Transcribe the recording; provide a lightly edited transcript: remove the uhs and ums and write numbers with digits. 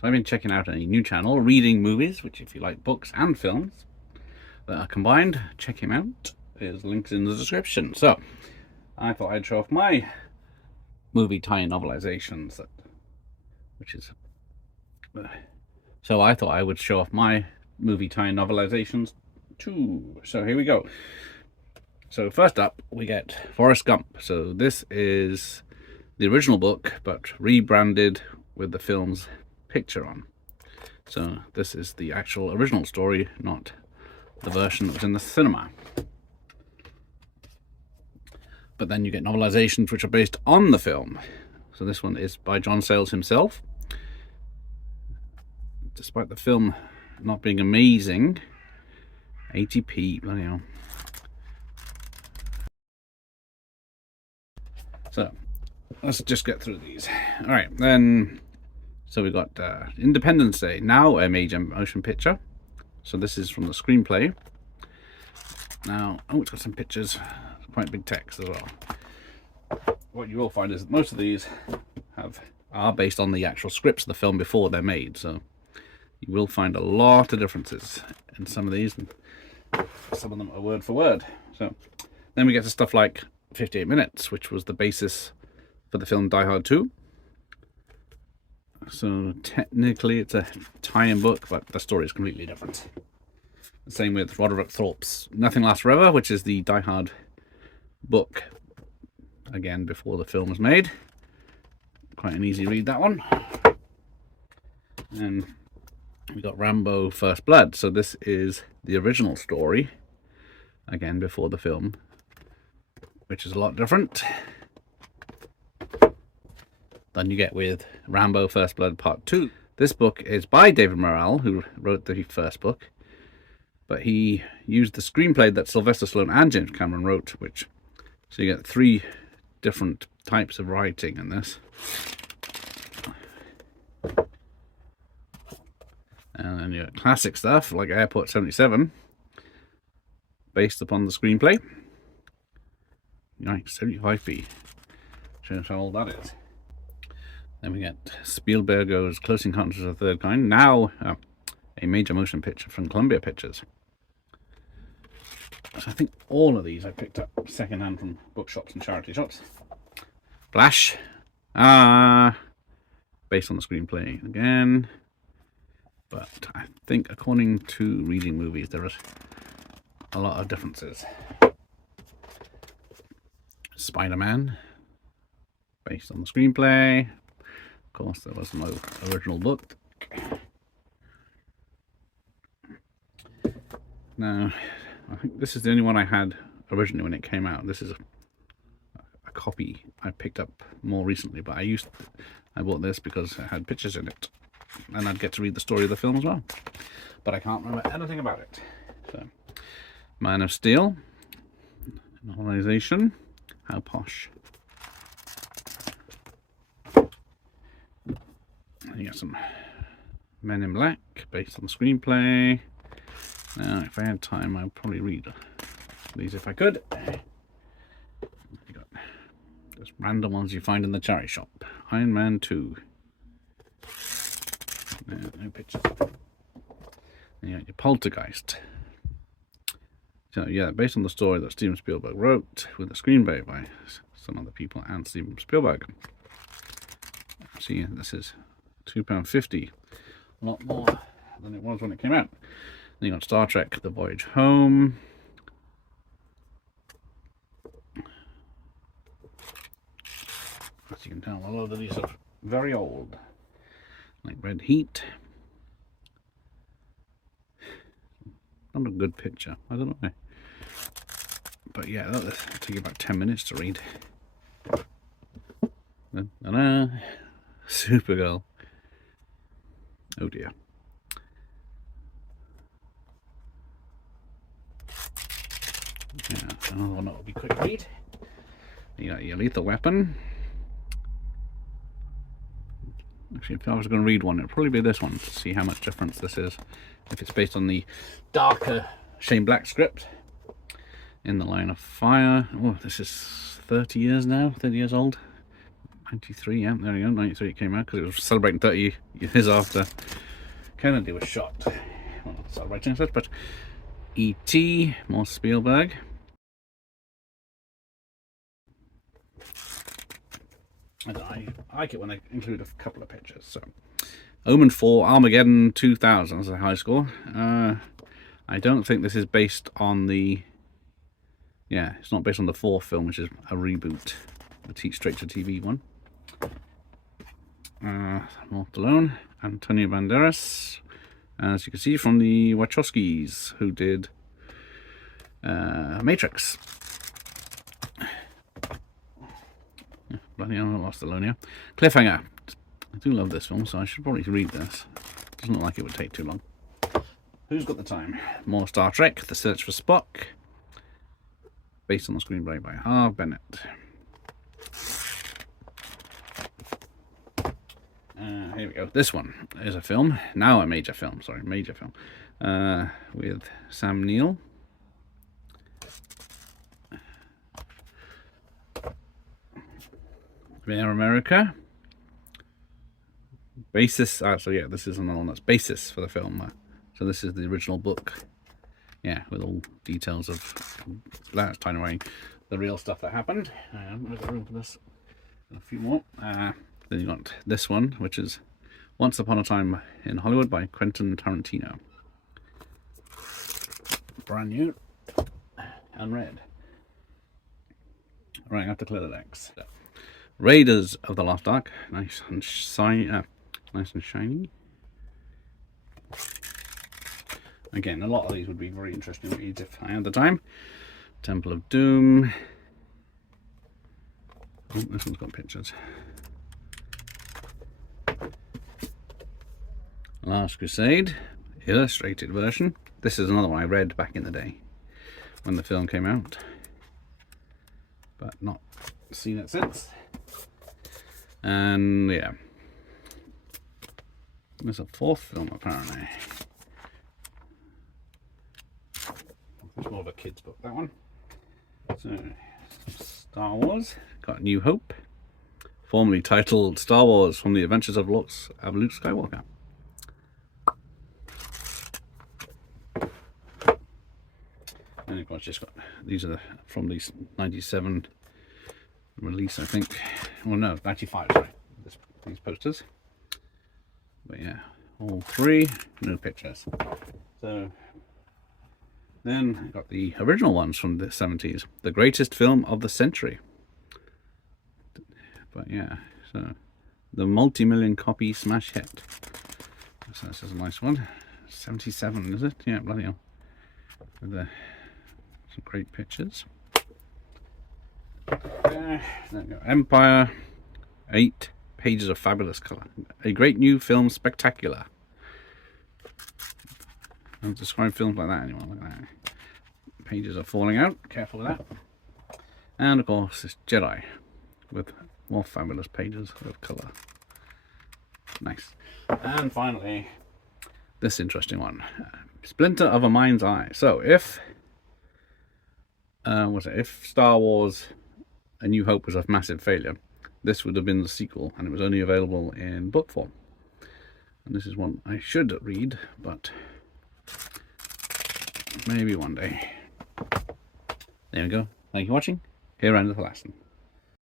So I've been checking out a new channel, Reading Movies, which if you like books and films that are combined, check him out. There's links in the description. So I thought I'd show off my movie tie-in novelizations, so I thought I would show off my movie tie-in novelizations too. So here we go. So first up, we get Forrest Gump. So this is the original book, but rebranded with the film's picture on. So this is the actual original story, not the version that was in the cinema. But then you get novelizations which are based on the film. So this one is by John Sayles himself. Despite the film not being amazing, 80p, bloody hell. So let's just get through these. All right, then. So we got Independence Day, now a major motion picture. So this is from the screenplay. Now, oh, it's got some pictures, quite big text as well. What you will find is that most of these are based on the actual scripts of the film before they're made. So you will find a lot of differences in some of these, and some of them are word for word. So then we get to stuff like 58 Minutes, which was the basis for the film Die Hard 2. So technically it's a tie-in book, but the story is completely different. The same with Roderick Thorpe's Nothing Lasts Forever, which is the Die Hard book, again before the film was made. Quite an easy read, that one. And we got Rambo First Blood. So this is the original story, again before the film, which is a lot different than you get with Rambo First Blood Part 2. This book is by David Morrell, who wrote the first book, but he used the screenplay that Sylvester Stallone and James Cameron wrote, so you get 3 different types of writing in this. And then you get classic stuff like Airport 77, based upon the screenplay. Yikes, 75p. Shows how old that is. Then we get Spielberg's Close Encounters of the Third Kind, now a major motion picture from Columbia Pictures. So I think all of these I picked up secondhand from bookshops and charity shops. Flash, based on the screenplay again. But I think according to Reading Movies, there is a lot of differences. Spider-Man, based on the screenplay. Of course, there was no original book. Now, I think this is the only one I had originally when it came out. This is a copy I picked up more recently, but I bought this because it had pictures in it, and I'd get to read the story of the film as well. But I can't remember anything about it. So, Man of Steel, Novelisation, how posh. You got some Men in Black, based on the screenplay. Now, if I had time, I'd probably read these if I could. You got just random ones you find in the charity shop. Iron Man 2. No pictures. And you got your Poltergeist. So yeah, based on the story that Steven Spielberg wrote, with a screenplay by some other people and Steven Spielberg. See, this is £2.50, a lot more than it was when it came out. Then you got Star Trek: The Voyage Home. As you can tell, a lot of these are very old, like Red Heat. Not a good picture, I don't know why. But yeah, that'll take you about 10 minutes to read. Supergirl. Oh dear. Yeah, another one that will be quick read. You got your Lethal Weapon. Actually, if I was going to read one, it'd probably be this one to see how much difference this is. If it's based on the darker Shane Black script. In the Line of Fire. Oh, this is 30 years now, 30 years old. 93, yeah, there we go, 93 it came out because it was celebrating 30 years after Kennedy was shot. Well, not celebrating such, but E.T., more Spielberg. I like it when they include a couple of pictures. So, Omen 4, Armageddon 2000 as a high score. I don't think this is based on the... Yeah, it's not based on the fourth film, which is a reboot. The straight-to-TV one. Walked Alone, Antonio Banderas, as you can see from the Wachowskis, who did Matrix. Yeah, bloody hell, I lost Alone here. Cliffhanger. I do love this film, so I should probably read this. Doesn't look like it would take too long. Who's got the time? More Star Trek, The Search for Spock, based on the screenplay by Harve Bennett. Here we go. This one is a film, now a major film, sorry, major film, with Sam Neill. Air America. Basis, so yeah, this is another one that's basis for the film. So this is the original book. Yeah, with all details of last time away, the real stuff that happened. We've got room for this. A few more. Then you got this one, which is Once Upon a Time in Hollywood by Quentin Tarantino. Brand new. Unread. Right, I have to clear the decks. Raiders of the Lost Ark. Nice and shiny. Nice and shiny. Again, a lot of these would be very interesting reads if I had the time. Temple of Doom. Oh, this one's got pictures. Last Crusade, illustrated version. This is another one I read back in the day when the film came out, but not seen it since. And yeah, there's a fourth film apparently. It's more of a kid's book, that one. So, Star Wars, got New Hope, formerly titled Star Wars From the Adventures of Luke Skywalker. And of course, just got these are from the 97 release, I think. Well, no, 95. Sorry, these posters. But yeah, all three, no pictures. So then I got the original ones from the 70s, the greatest film of the century. But yeah, so the multi-million copy smash hit. So this is a nice one. 77, is it? Yeah, bloody hell. With some great pictures. There we go. Empire, 8 pages of fabulous colour. A great new film spectacular. I don't describe films like that anymore. Look at that. Pages are falling out. Careful with that. And of course, it's Jedi with more fabulous pages of colour. Nice. And finally, this interesting one. Splinter of a Mind's Eye. So if if Star Wars A New Hope was a massive failure, this would have been the sequel, and it was only available in book form. And this is one I should read, but maybe one day. There we go. Thank you for watching. Here ends the lesson.